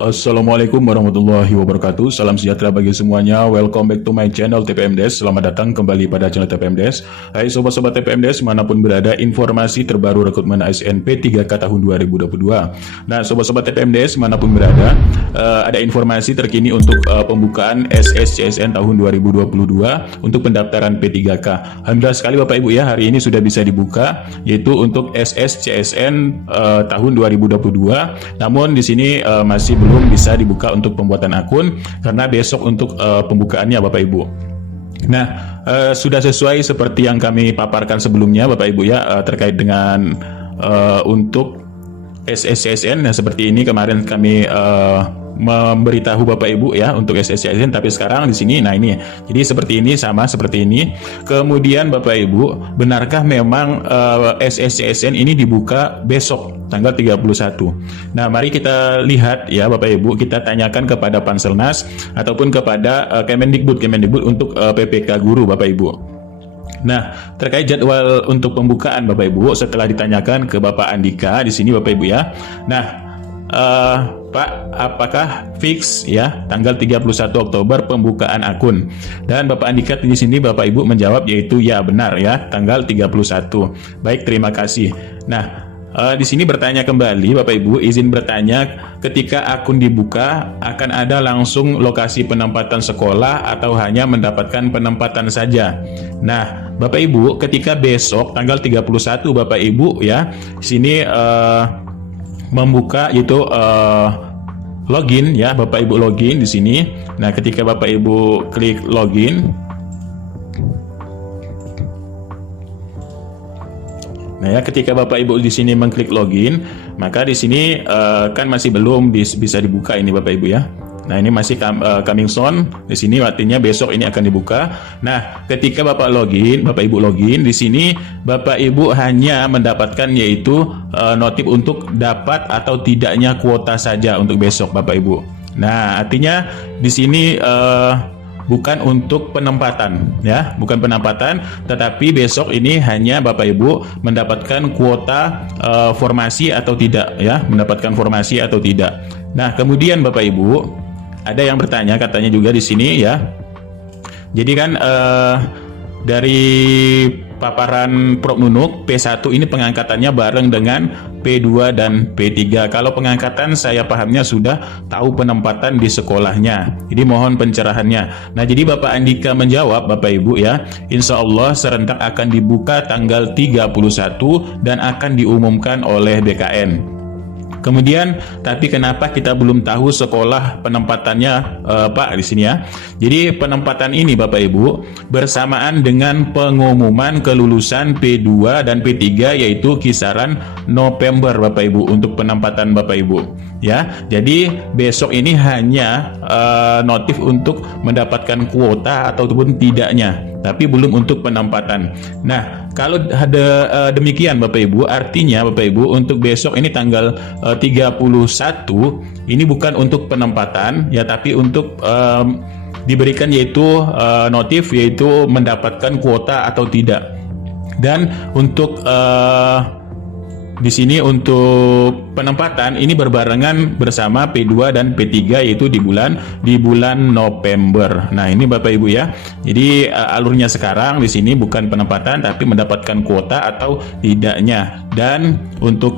Assalamualaikum warahmatullahi wabarakatuh. Salam sejahtera bagi semuanya. Welcome back to my channel TPM Desk. Selamat datang kembali pada channel TPM Desk. Hai sobat-sobat TPM Desk, manapun berada, informasi terbaru rekrutmen ASN P3K tahun 2022. Nah, sobat-sobat TPM Desk, manapun berada, ada informasi terkini untuk pembukaan SSCSN tahun 2022 untuk pendaftaran P3K. Alhamdulillah sekali Bapak Ibu ya, hari ini sudah bisa dibuka, yaitu untuk SSCSN tahun 2022. Namun di sini masih belum bisa dibuka untuk pembuatan akun karena besok untuk pembukaannya Bapak Ibu. Nah, sudah sesuai seperti yang kami paparkan sebelumnya Bapak Ibu ya, terkait dengan untuk SSCSN. Nah, seperti ini kemarin kami memberitahu Bapak Ibu ya untuk SSCSN, tapi sekarang di sini nah ini. Jadi seperti ini, sama seperti ini. Kemudian Bapak Ibu, benarkah memang SSCSN ini dibuka besok tanggal 31? Nah, mari kita lihat ya Bapak Ibu, kita tanyakan kepada Panselnas ataupun kepada Kemendikbud untuk PPK guru Bapak Ibu. Nah, terkait jadwal untuk pembukaan Bapak Ibu, setelah ditanyakan ke Bapak Andika di sini Bapak Ibu ya. Nah, Pak, apakah fix ya tanggal 31 Oktober pembukaan akun? Dan Bapak Andika di sini Bapak Ibu menjawab yaitu ya benar ya, tanggal 31. Baik, terima kasih. Nah, di sini bertanya kembali Bapak Ibu, izin bertanya, ketika akun dibuka akan ada langsung lokasi penempatan sekolah atau hanya mendapatkan penempatan saja? Nah, Bapak Ibu, ketika besok tanggal 31 Bapak Ibu ya, sini membuka itu login ya, Bapak Ibu login di sini. Nah, ketika Bapak Ibu klik login, nah ya, ketika Bapak Ibu di sini mengklik login, maka di sini kan masih belum bisa dibuka ini Bapak Ibu ya. Nah, ini masih coming soon. Di sini artinya besok ini akan dibuka. Nah, ketika Bapak Ibu login di sini, Bapak Ibu hanya mendapatkan yaitu notif untuk dapat atau tidaknya kuota saja untuk besok Bapak Ibu. Nah, artinya di sini bukan untuk penempatan ya, bukan penempatan, tetapi besok ini hanya Bapak Ibu mendapatkan kuota formasi atau tidak ya, mendapatkan formasi atau tidak. Nah, kemudian Bapak Ibu, ada yang bertanya katanya juga di sini ya. Jadi kan dari paparan Prof Nunuk, P1 ini pengangkatannya bareng dengan P2 dan P3. Kalau pengangkatan saya pahamnya sudah tahu penempatan di sekolahnya. Jadi mohon pencerahannya. Nah, jadi Bapak Andika menjawab Bapak Ibu ya, insya Allah serentak akan dibuka tanggal 31 dan akan diumumkan oleh BKN. Kemudian, tapi kenapa kita belum tahu sekolah penempatannya Pak di sini ya? Jadi penempatan ini Bapak Ibu bersamaan dengan pengumuman kelulusan P2 dan P3 yaitu kisaran November Bapak Ibu untuk penempatan Bapak Ibu ya. Jadi besok ini hanya notif untuk mendapatkan kuota ataupun tidaknya, tapi belum untuk penempatan. Nah, kalau ada demikian Bapak Ibu, artinya Bapak Ibu untuk besok ini tanggal 31 ini bukan untuk penempatan ya, tapi untuk diberikan yaitu notif yaitu mendapatkan kuota atau tidak. Dan untuk di sini untuk penempatan ini berbarengan bersama P2 dan P3 yaitu di bulan November. Nah, ini Bapak Ibu ya. Jadi alurnya sekarang di sini bukan penempatan tapi mendapatkan kuota atau tidaknya. Dan untuk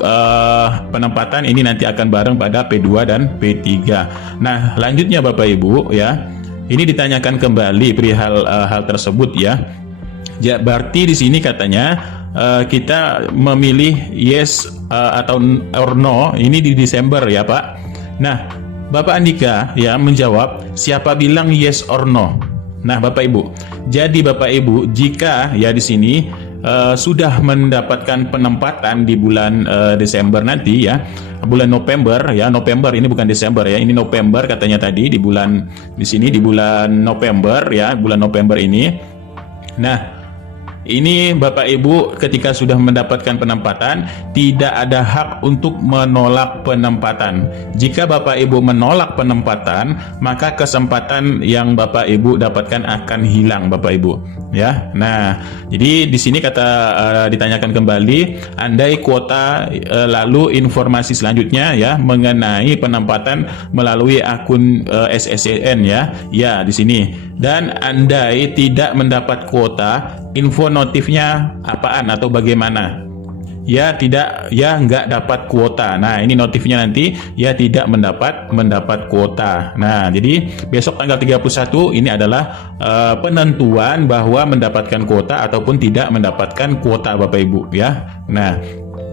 penempatan ini nanti akan bareng pada P2 dan P3. Nah, lanjutnya Bapak Ibu ya. Ini ditanyakan kembali perihal hal tersebut ya. Ya, berarti di sini katanya kita memilih yes atau or no ini di Desember ya Pak. Nah, Bapak Andika ya menjawab, siapa bilang yes or no? Nah, Bapak Ibu, jadi Bapak Ibu jika ya di sini sudah mendapatkan penempatan di bulan Desember nanti ya, bulan November ya, November ini bukan Desember ya, ini November katanya tadi di sini di bulan November ya, bulan November ini. Nah, ini Bapak Ibu ketika sudah mendapatkan penempatan tidak ada hak untuk menolak penempatan. Jika Bapak Ibu menolak penempatan, maka kesempatan yang Bapak Ibu dapatkan akan hilang Bapak Ibu, ya. Nah, jadi di sini ditanyakan kembali, andai kuota lalu informasi selanjutnya ya mengenai penempatan melalui akun SSCN ya. Ya, di sini. Dan andai tidak mendapat kuota, info notifnya apaan atau bagaimana? Ya nggak dapat kuota. Nah, ini notifnya nanti ya tidak mendapat kuota. Nah, jadi besok tanggal 31 ini adalah penentuan bahwa mendapatkan kuota ataupun tidak mendapatkan kuota Bapak Ibu ya. Nah,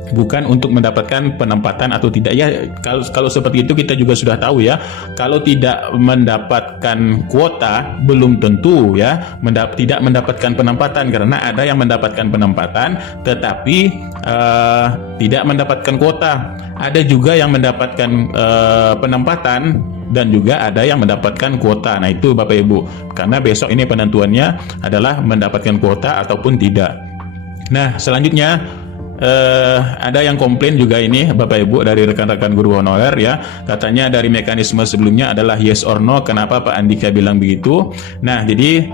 bukan untuk mendapatkan penempatan atau tidak ya. Kalau seperti itu kita juga sudah tahu ya, kalau tidak mendapatkan kuota belum tentu ya tidak mendapatkan penempatan, karena ada yang mendapatkan penempatan tetapi tidak mendapatkan kuota. Ada juga yang mendapatkan penempatan dan juga ada yang mendapatkan kuota. Nah, itu Bapak Ibu, karena besok ini penentuannya adalah mendapatkan kuota ataupun tidak. Nah, selanjutnya ada yang komplain juga ini Bapak Ibu dari rekan-rekan guru honorer ya, katanya dari mekanisme sebelumnya adalah yes or no, kenapa Pak Andika bilang begitu. Nah, jadi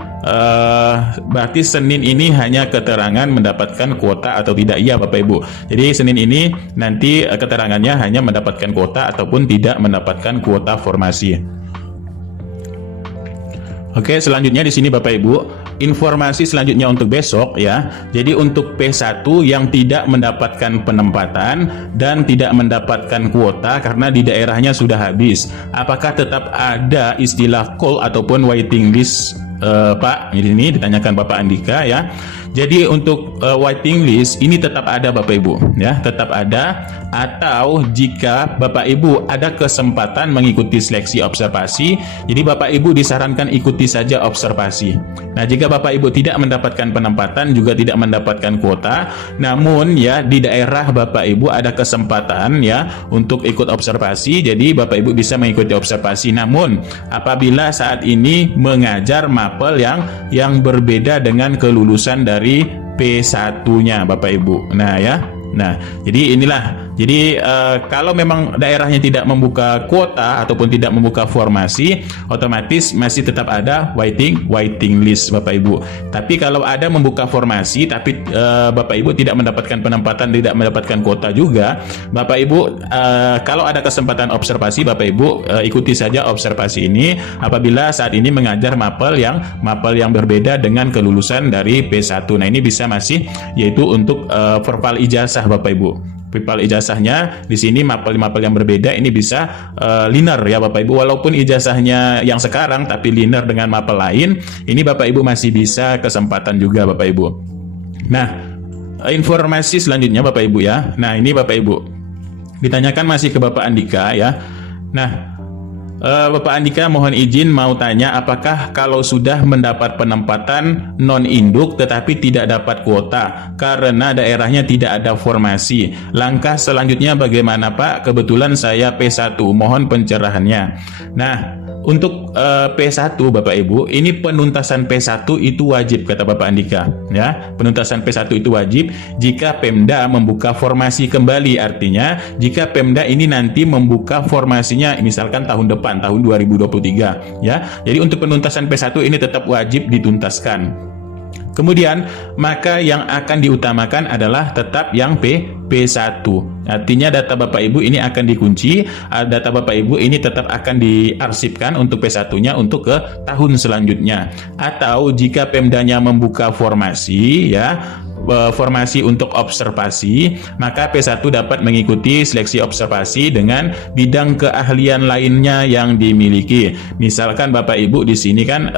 berarti Senin ini hanya keterangan mendapatkan kuota atau tidak, iya Bapak Ibu. Jadi Senin ini nanti keterangannya hanya mendapatkan kuota ataupun tidak mendapatkan kuota formasi. Oke, selanjutnya di sini Bapak Ibu, informasi selanjutnya untuk besok ya. Jadi untuk P1 yang tidak mendapatkan penempatan dan tidak mendapatkan kuota karena di daerahnya sudah habis, apakah tetap ada istilah call ataupun waiting list Pak? Ini ditanyakan Bapak Andika ya. Jadi untuk waiting list ini tetap ada Bapak Ibu ya, tetap ada. Atau jika Bapak Ibu ada kesempatan mengikuti seleksi observasi, jadi Bapak Ibu disarankan ikuti saja observasi. Nah, jika Bapak Ibu tidak mendapatkan penempatan juga tidak mendapatkan kuota, namun ya di daerah Bapak Ibu ada kesempatan ya untuk ikut observasi, jadi Bapak Ibu bisa mengikuti observasi. Namun apabila saat ini mengajar mapel yang berbeda dengan kelulusan dari P1-nya Bapak Ibu. Nah ya. Nah, jadi inilah. Jadi kalau memang daerahnya tidak membuka kuota ataupun tidak membuka formasi, otomatis masih tetap ada waiting list Bapak Ibu. Tapi kalau ada membuka formasi tapi Bapak Ibu tidak mendapatkan penempatan, tidak mendapatkan kuota juga, Bapak Ibu kalau ada kesempatan observasi, Bapak Ibu ikuti saja observasi ini apabila saat ini mengajar mapel yang berbeda dengan kelulusan dari P1. Nah, ini bisa masih yaitu untuk verbal ijazah Bapak Ibu. Verbal ijazahnya di sini mapel yang berbeda ini bisa linear ya Bapak Ibu. Walaupun ijazahnya yang sekarang tapi linear dengan mapel lain, ini Bapak Ibu masih bisa kesempatan juga Bapak Ibu. Nah, informasi selanjutnya Bapak Ibu ya. Nah, ini Bapak Ibu ditanyakan masih ke Bapak Andika ya. Nah, Bapak Andika mohon izin mau tanya, apakah kalau sudah mendapat penempatan non-induk tetapi tidak dapat kuota karena daerahnya tidak ada formasi, langkah selanjutnya bagaimana Pak? Kebetulan saya P1, mohon pencerahannya. Nah, untuk P1 Bapak Ibu, ini penuntasan P1 itu wajib kata Bapak Andika ya. Penuntasan P1 itu wajib jika Pemda membuka formasi kembali. Artinya jika Pemda ini nanti membuka formasinya misalkan tahun depan, tahun 2023 ya. Jadi untuk penuntasan P1 ini tetap wajib dituntaskan. Kemudian maka yang akan diutamakan adalah tetap yang P1. Artinya data Bapak Ibu ini akan dikunci, data Bapak Ibu ini tetap akan diarsipkan untuk P1-nya untuk ke tahun selanjutnya. Atau jika Pemdanya membuka formasi ya, formasi untuk observasi, maka P1 dapat mengikuti seleksi observasi dengan bidang keahlian lainnya yang dimiliki. Misalkan Bapak Ibu di sini kan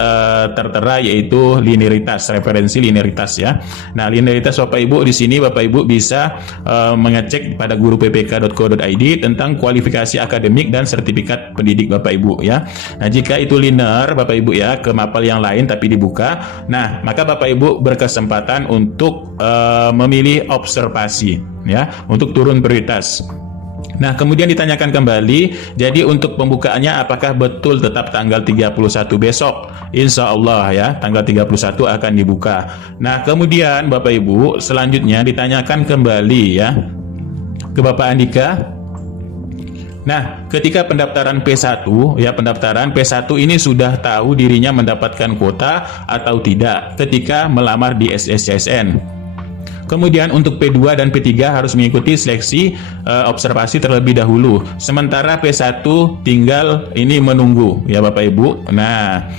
tertera yaitu linearitas, referensi linearitas ya. Nah, linearitas Bapak Ibu di sini Bapak Ibu bisa mengecek pada guruppk.co.id tentang kualifikasi akademik dan sertifikat pendidik Bapak Ibu ya. Nah, jika itu linear Bapak Ibu ya ke mapel yang lain tapi dibuka, nah maka Bapak Ibu berkesempatan untuk memilih observasi ya, untuk turun prioritas. Nah, kemudian ditanyakan kembali, jadi untuk pembukaannya apakah betul tetap tanggal 31 besok? Insya Allah ya, tanggal 31 akan dibuka. Nah, kemudian Bapak Ibu, selanjutnya ditanyakan kembali ya ke Bapak Andika. Nah, ketika pendaftaran P1, ya pendaftaran P1 ini sudah tahu dirinya mendapatkan kuota atau tidak ketika melamar di SSCSN. Kemudian untuk P2 dan P3 harus mengikuti seleksi observasi terlebih dahulu. Sementara P1 tinggal ini menunggu ya Bapak Ibu. Nah,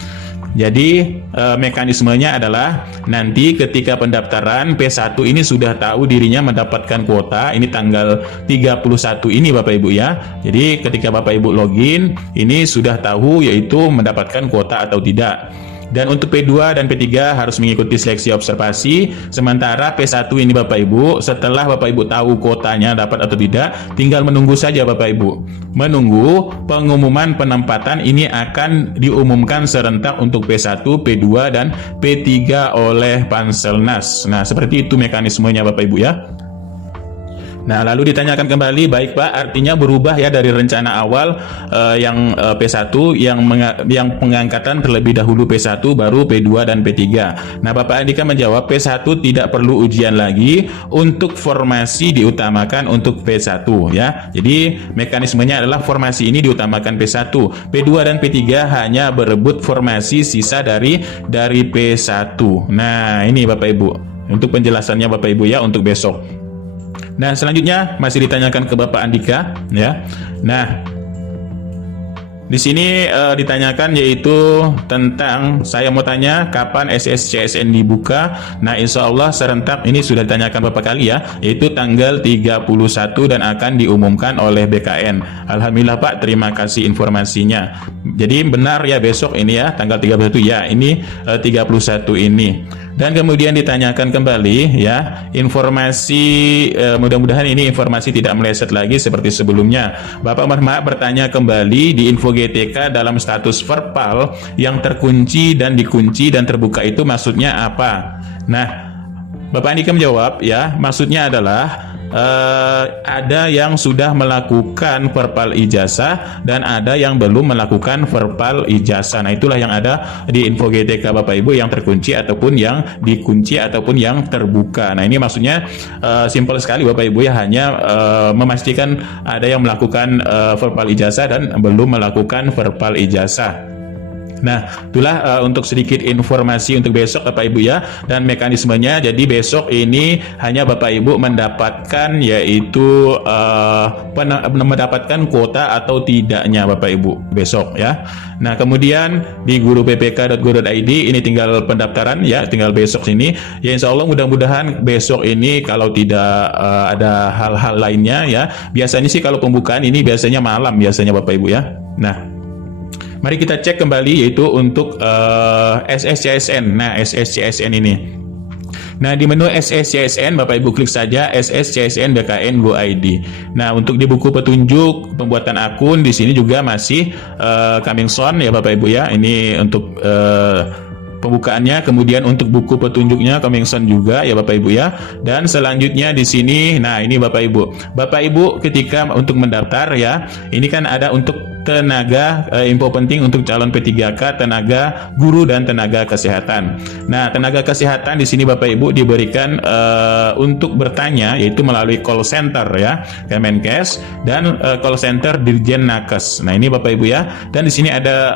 jadi mekanismenya adalah nanti ketika pendaftaran P1 ini sudah tahu dirinya mendapatkan kuota, ini tanggal 31 ini Bapak Ibu ya. Jadi ketika Bapak Ibu login, ini sudah tahu yaitu mendapatkan kuota atau tidak. Dan untuk P2 dan P3 harus mengikuti seleksi observasi. Sementara P1 ini Bapak Ibu, setelah Bapak Ibu tahu kuotanya dapat atau tidak, tinggal menunggu saja Bapak Ibu. Menunggu pengumuman penempatan ini akan diumumkan serentak untuk P1, P2, dan P3 oleh Panselnas. Nah, seperti itu mekanismenya Bapak Ibu ya. Nah, lalu ditanyakan kembali, baik Pak, artinya berubah ya dari rencana awal yang P1 yang pengangkatan terlebih dahulu P1 baru P2 dan P3. Nah, Bapak Andika menjawab P1 tidak perlu ujian lagi, untuk formasi diutamakan untuk P1 ya. Jadi mekanismenya adalah formasi ini diutamakan P1. P2 dan P3 hanya berebut formasi sisa dari P1. Nah, ini Bapak Ibu. Untuk penjelasannya Bapak Ibu ya untuk besok. Nah, selanjutnya masih ditanyakan ke Bapak Andika ya. Nah, di sini ditanyakan yaitu tentang, saya mau tanya kapan SSCSN dibuka. Nah, insya Allah serentak ini sudah ditanyakan beberapa kali ya, yaitu tanggal 31 dan akan diumumkan oleh BKN. Alhamdulillah Pak, terima kasih informasinya. Jadi benar ya besok ini ya, tanggal 31 ya, ini 31 ini. Dan kemudian ditanyakan kembali ya, informasi mudah-mudahan ini informasi tidak meleset lagi seperti sebelumnya. Bapak Mahma bertanya kembali di info GTK dalam status verbal yang terkunci dan dikunci dan terbuka itu maksudnya apa? Nah, Bapak Andika menjawab ya, maksudnya adalah ada yang sudah melakukan verbal ijazah dan ada yang belum melakukan verbal ijazah. Nah, itulah yang ada di info GTK Bapak Ibu, yang terkunci ataupun yang dikunci ataupun yang terbuka. Nah, ini maksudnya simpel sekali Bapak Ibu ya, hanya memastikan ada yang melakukan verbal ijazah dan belum melakukan verbal ijazah. Nah, itulah untuk sedikit informasi untuk besok Bapak Ibu ya, dan mekanismenya. Jadi besok ini hanya Bapak Ibu mendapatkan yaitu mendapatkan kuota atau tidaknya Bapak Ibu besok ya. Nah, kemudian di guruppk.go.id ini tinggal pendaftaran ya, tinggal besok sini ya. Insya Allah mudah-mudahan besok ini kalau tidak ada hal-hal lainnya ya. Biasanya sih kalau pembukaan ini biasanya malam biasanya Bapak Ibu ya. Nah, mari kita cek kembali yaitu untuk SSCSN. Nah, SSCSN ini. Nah, di menu SSCSN Bapak Ibu klik saja SSCSN BKN Go ID. Nah, untuk di buku petunjuk pembuatan akun di sini juga masih coming soon ya Bapak Ibu ya. Ini untuk pembukaannya, kemudian untuk buku petunjuknya coming soon juga ya Bapak Ibu ya. Dan selanjutnya di sini, nah ini Bapak Ibu ketika untuk mendaftar ya, ini kan ada untuk tenaga info penting untuk calon P3K, tenaga guru dan tenaga kesehatan. Nah, tenaga kesehatan di sini Bapak Ibu diberikan untuk bertanya yaitu melalui call center ya Kemenkes dan call center Dirjen Nakes. Nah, ini Bapak Ibu ya. Dan di sini ada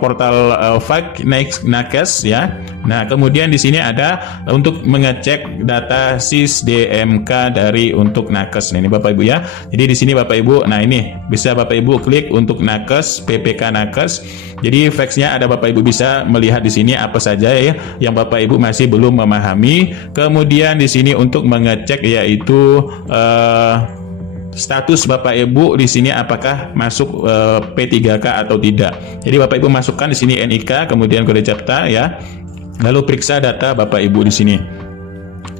portal Fak Nakes ya. Nah, kemudian di sini ada untuk mengecek data SIS DMK dari untuk Nakes. Nah, ini Bapak Ibu ya. Jadi di sini Bapak Ibu, nah ini bisa Bapak Ibu klik untuk Nakes, PPK Nakes. Jadi faxnya ada Bapak Ibu bisa melihat di sini apa saja ya yang Bapak Ibu masih belum memahami. Kemudian di sini untuk mengecek yaitu status Bapak Ibu di sini apakah masuk P3K atau tidak. Jadi Bapak Ibu masukkan di sini NIK, kemudian kode CAPTA ya. Lalu periksa data Bapak Ibu di sini.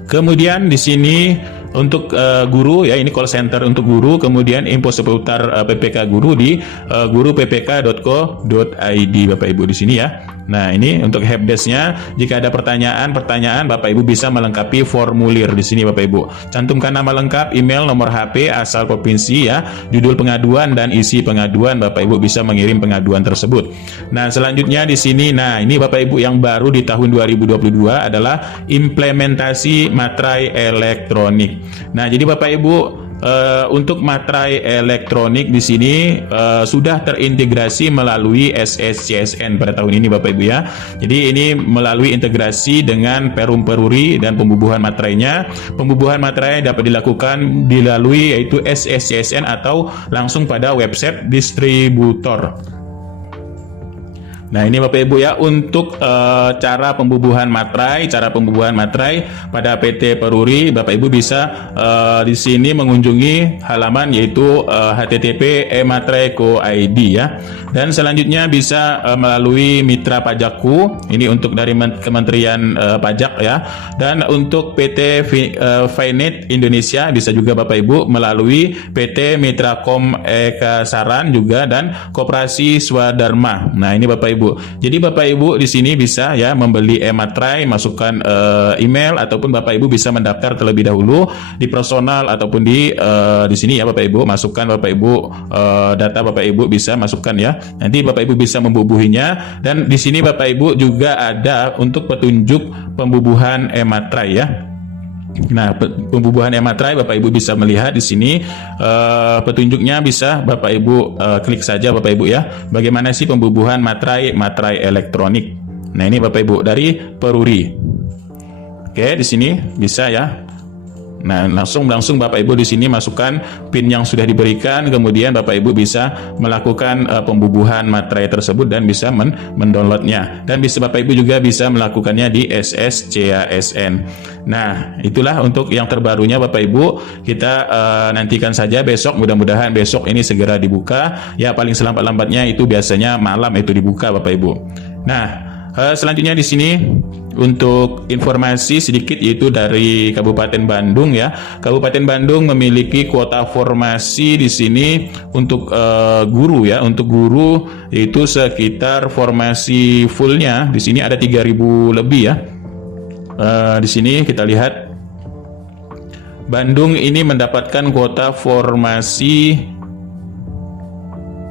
Kemudian di sini untuk guru ya, ini call center untuk guru, kemudian info seputar PPK guru di guruppk.co.id Bapak Ibu di sini ya. Nah, ini untuk helpdesk-nya. Jika ada pertanyaan Bapak Ibu bisa melengkapi formulir di sini Bapak Ibu. Cantumkan nama lengkap, email, nomor HP, asal provinsi ya, judul pengaduan dan isi pengaduan. Bapak Ibu bisa mengirim pengaduan tersebut. Nah, selanjutnya di sini, nah ini Bapak Ibu yang baru di tahun 2022 adalah implementasi materai elektronik. Nah, jadi Bapak Ibu untuk materai elektronik di sini sudah terintegrasi melalui SSCSN pada tahun ini Bapak Ibu ya. Jadi ini melalui integrasi dengan Perum Peruri dan pembubuhan materainya. Pembubuhan materai dapat dilakukan dilalui yaitu SSCSN atau langsung pada website distributor. Nah, ini Bapak Ibu ya untuk cara pembubuhan materai pada PT Peruri. Bapak Ibu bisa di sini mengunjungi halaman yaitu http://ematerai.co.id ya. Dan selanjutnya bisa melalui Mitra Pajakku. Ini untuk dari Kementerian Pajak ya. Dan untuk PT Finet Indonesia bisa juga Bapak Ibu melalui PT Mitrakom Eka Saran juga dan Koperasi Swadharma. Nah, ini Bapak Ibu. Jadi Bapak Ibu di sini bisa ya membeli e-materai, masukkan email ataupun Bapak Ibu bisa mendaftar terlebih dahulu di personal ataupun di sini ya Bapak Ibu, masukkan Bapak Ibu data Bapak Ibu bisa masukkan ya. Nanti Bapak Ibu bisa membubuhinya dan di sini Bapak Ibu juga ada untuk petunjuk pembubuhan e-materai ya. Nah, pembubuhan e-materai Bapak Ibu bisa melihat di sini petunjuknya bisa Bapak Ibu klik saja Bapak Ibu ya. Bagaimana sih pembubuhan materai elektronik? Nah, ini Bapak Ibu dari Peruri. Oke, di sini bisa ya. Nah, langsung Bapak Ibu di sini masukkan PIN yang sudah diberikan, kemudian Bapak Ibu bisa melakukan pembubuhan materai tersebut dan bisa mendownloadnya. Dan bisa Bapak Ibu juga bisa melakukannya di SSCSN. Nah, itulah untuk yang terbarunya Bapak Ibu. Kita nantikan saja besok, mudah-mudahan besok ini segera dibuka. Ya, paling selambat-lambatnya itu biasanya malam itu dibuka Bapak Ibu. Nah, selanjutnya di sini untuk informasi sedikit yaitu dari Kabupaten Bandung ya. Kabupaten Bandung memiliki kuota formasi di sini untuk guru ya. Untuk guru itu sekitar formasi fullnya di sini ada 3.000 lebih ya. Di sini kita lihat Bandung ini mendapatkan kuota formasi.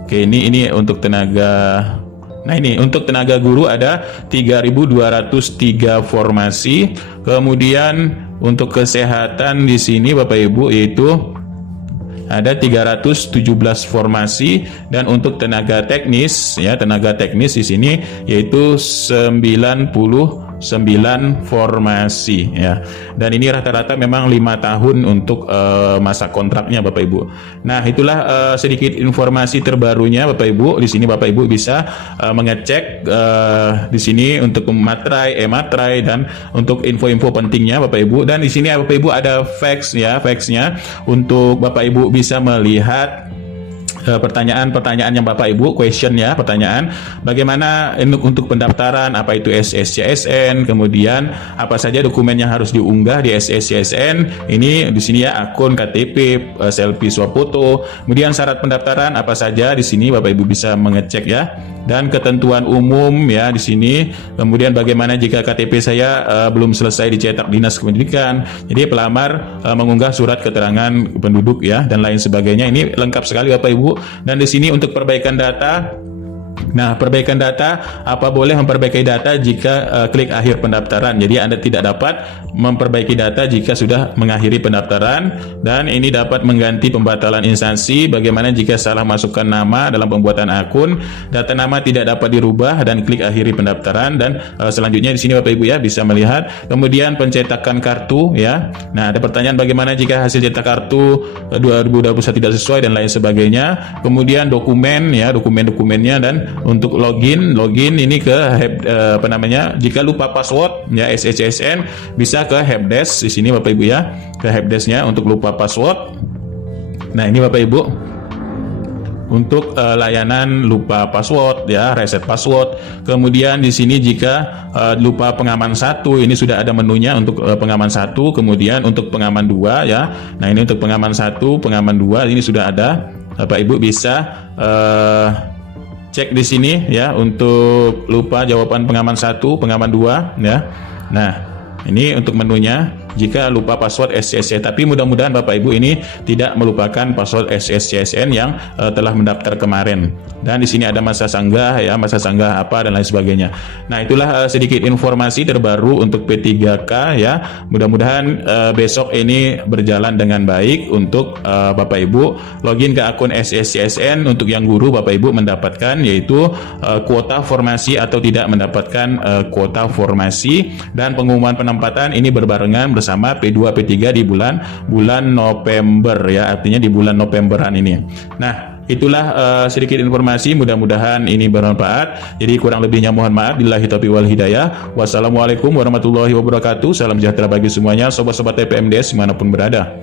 Oke, ini untuk tenaga. Nah, ini untuk tenaga guru ada 3.203 formasi. Kemudian untuk kesehatan di sini Bapak Ibu yaitu ada 317 formasi dan untuk tenaga teknis ya, tenaga teknis di sini yaitu 99 formasi ya. Dan ini rata-rata memang 5 tahun untuk masa kontraknya Bapak Ibu. Nah, itulah sedikit informasi terbarunya Bapak Ibu. Di sini Bapak Ibu bisa mengecek di sini untuk materai, e-materai dan untuk info-info pentingnya Bapak Ibu. Dan di sini Bapak Ibu ada fax ya, faxnya untuk Bapak Ibu bisa melihat pertanyaan-pertanyaan yang Bapak Ibu question ya, pertanyaan bagaimana untuk pendaftaran, apa itu SSCSN, kemudian apa saja dokumen yang harus diunggah di SSCSN. Ini di sini ya akun KTP, selfie swafoto, kemudian syarat pendaftaran apa saja di sini Bapak Ibu bisa mengecek ya. Dan ketentuan umum ya di sini. Kemudian bagaimana jika KTP saya belum selesai dicetak Dinas Pendidikan. Jadi pelamar mengunggah surat keterangan penduduk ya dan lain sebagainya. Ini lengkap sekali Bapak Ibu. Dan di sini untuk perbaikan data. Nah, perbaikan data, apa boleh memperbaiki data jika klik akhir pendaftaran. Jadi Anda tidak dapat memperbaiki data jika sudah mengakhiri pendaftaran. Dan ini dapat mengganti pembatalan instansi. Bagaimana jika salah masukkan nama dalam pembuatan akun, data nama tidak dapat dirubah dan klik akhiri pendaftaran. Dan selanjutnya di sini Bapak Ibu ya bisa melihat. Kemudian pencetakan kartu ya. Nah, ada pertanyaan bagaimana jika hasil cetak kartu 2021 tidak sesuai dan lain sebagainya. Kemudian dokumen ya, dokumen-dokumennya dan untuk login ini ke jika lupa password ya SSCSN bisa ke helpdesk di sini Bapak Ibu ya, ke helpdesknya untuk lupa password. Nah, ini Bapak Ibu untuk layanan lupa password ya, reset password. Kemudian di sini jika lupa pengaman 1 ini sudah ada menunya untuk pengaman 1, kemudian untuk pengaman 2 ya. Nah, ini untuk pengaman 1, pengaman 2 ini sudah ada. Bapak Ibu bisa cek di sini ya untuk lupa jawaban pengaman 1, pengaman 2 ya. Nah, ini untuk menunya. Jika lupa password SSCSN, tapi mudah-mudahan Bapak Ibu ini tidak melupakan password SSCSN yang telah mendaftar kemarin. Dan di sini ada masa sanggah ya, masa sanggah apa dan lain sebagainya. Nah, itulah sedikit informasi terbaru untuk P3K ya. Mudah-mudahan besok ini berjalan dengan baik untuk Bapak Ibu login ke akun SSCSN. Untuk yang guru Bapak Ibu mendapatkan yaitu kuota formasi atau tidak mendapatkan kuota formasi, dan pengumuman penempatan ini berbarengan bersama P2 P3 di bulan November ya, artinya di bulan Novemberan ini. Nah, itulah sedikit informasi, mudah-mudahan ini bermanfaat. Jadi kurang lebihnya mohon maaf. Billahi taufiq wal hidayah. Wassalamualaikum warahmatullahi wabarakatuh. Salam sejahtera bagi semuanya, sobat-sobat TPMDS dimanapun berada.